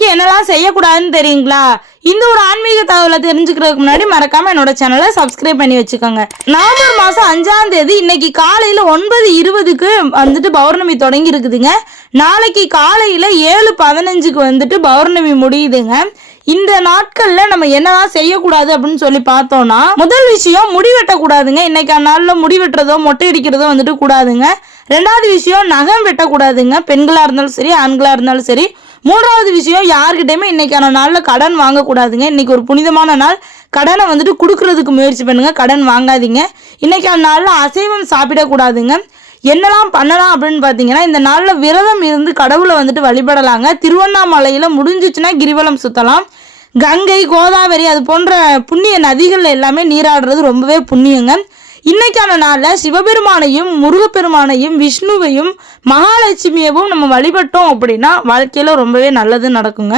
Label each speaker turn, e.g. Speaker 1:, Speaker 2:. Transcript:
Speaker 1: இன்னைக்கு என்னெல்லாம் செய்யக்கூடாதுன்னு தெரியுங்களா? இந்த ஒரு ஆன்மீக தகவலை தெரிஞ்சுக்கிறதுக்கு முன்னாடி மறக்காம என்னோட சேனலை சப்ஸ்கிரைப் பண்ணி வச்சுக்கோங்க. நவம்பர் மாசம் அஞ்சாம் தேதி இன்னைக்கு காலையில ஒன்பது இருபதுக்கு வந்துட்டு பௌர்ணமி தொடங்கி இருக்குதுங்க. நாளைக்கு காலையில ஏழு பதினஞ்சுக்கு வந்துட்டு பௌர்ணமி முடியுதுங்க. இந்த நாட்கள்ல நம்ம என்னதான் செய்யக்கூடாது அப்படின்னு சொல்லி பார்த்தோம்னா முதல் விஷயம் முடி வெட்டக்கூடாதுங்க. இன்னைக்கு நாள்ல முடி வெட்டுறதோ மொட்டை அடிக்கிறதோ வந்துட்டு கூடாதுங்க. ரெண்டாவது விஷயம் நகம் வெட்டக்கூடாதுங்க. பெண்களா இருந்தாலும் சரி ஆண்களா இருந்தாலும் சரி மூன்றாவது விஷயம் யாருக்கிட்டையுமே இன்னைக்கான நாளில் கடன் வாங்கக்கூடாதுங்க. இன்னைக்கு ஒரு புனிதமான நாள். கடனை வந்துட்டு கொடுக்கறதுக்கு முயற்சி பண்ணுங்க. கடன் வாங்காதீங்க. இன்னைக்கான நாளில் அசைவம் சாப்பிடக்கூடாதுங்க. என்னெல்லாம் பண்ணலாம் அப்படின்னு பார்த்தீங்கன்னா இந்த நாளில் விரதம் இருந்து கடவுளை வந்துட்டு வழிபடலாங்க. திருவண்ணாமலையில் முடிஞ்சிச்சுன்னா கிரிவலம் சுற்றலாம் கங்கை கோதாவரி அது போன்ற புண்ணிய நதிகள் எல்லாமே நீராடுறது ரொம்பவே புண்ணியங்க. இன்னைக்கான நாளில் சிவபெருமானையும் முருகப்பெருமானையும் விஷ்ணுவையும் மகாலட்சுமியவும் நம்ம வழிபட்டோம் அப்படின்னா வாழ்க்கையில் ரொம்பவே நல்லது நடக்குங்க.